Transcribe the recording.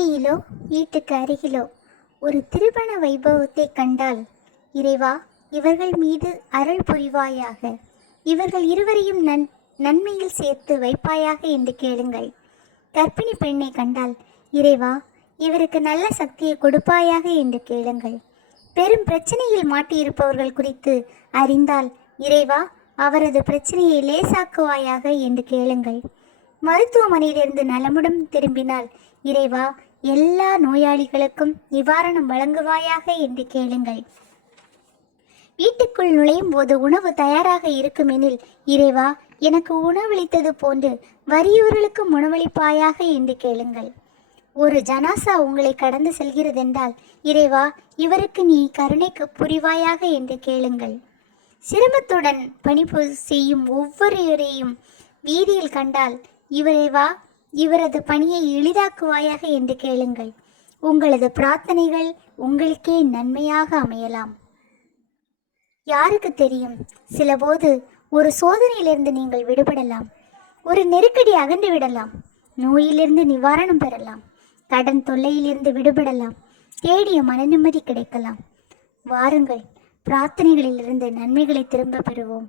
வீதியிலோ வீட்டுக்கு அருகிலோ ஒரு திருமண வைபவத்தை கண்டால் இறைவா இவர்கள் மீது அருள் புரிவாயாக. இவர்கள் இருவரையும் நன் நன்மையில் சேர்த்து வைப்பாயாக என்று கேளுங்கள். கர்ப்பிணி பெண்ணை கண்டால் இறைவா இவருக்கு நல்ல சக்தியை கொடுப்பாயாக என்று கேளுங்கள். பெரும் பிரச்சனையில் மாட்டியிருப்பவர்கள் குறித்து அறிந்தால் இறைவா அவரது பிரச்சனையை லேசாக்குவாயாக என்று கேளுங்கள். மருத்துவமனையிலிருந்து நலமுடன் திரும்பினால் இறைவா எல்லா நோயாளிகளுக்கும் நிவாரணம் வழங்குவாயாக என்று கேளுங்கள். வீட்டுக்குள் நுழையும் போது உணவு தயாராக இருக்குமெனில் இறைவா எனக்கு உணவளித்தது போன்று வறியவர்களுக்கும் உணவளிப்பாயாக என்று கேளுங்கள். ஒரு ஜனாசா உங்களை கடந்து செல்கிறதென்றால் இறைவா இவருக்கு நீ கருணைக்கு புரிவாயாக என்று கேளுங்கள். சிரமத்துடன் பணிபு செய்யும் ஒவ்வொருவரையும் வீதியில் கண்டால் இவரைவா இவரது பணியை எளிதாக்குவாயாக என்று கேளுங்கள். உங்களது பிரார்த்தனைகள் உங்களுக்கே நன்மையாக அமையலாம். யாருக்கு தெரியும்? சிலபோது ஒரு சோதனையிலிருந்து நீங்கள் விடுபடலாம். ஒரு நெருக்கடி அகன்று விடலாம். நோயிலிருந்து நிவாரணம் பெறலாம். கடன் தொல்லையிலிருந்து விடுபடலாம். தேடிய மன நிம்மதி கிடைக்கலாம். வாருங்கள். பிரார்த்தனைகளிலிருந்து நன்மைகளை திரும்ப பெறுவோம்.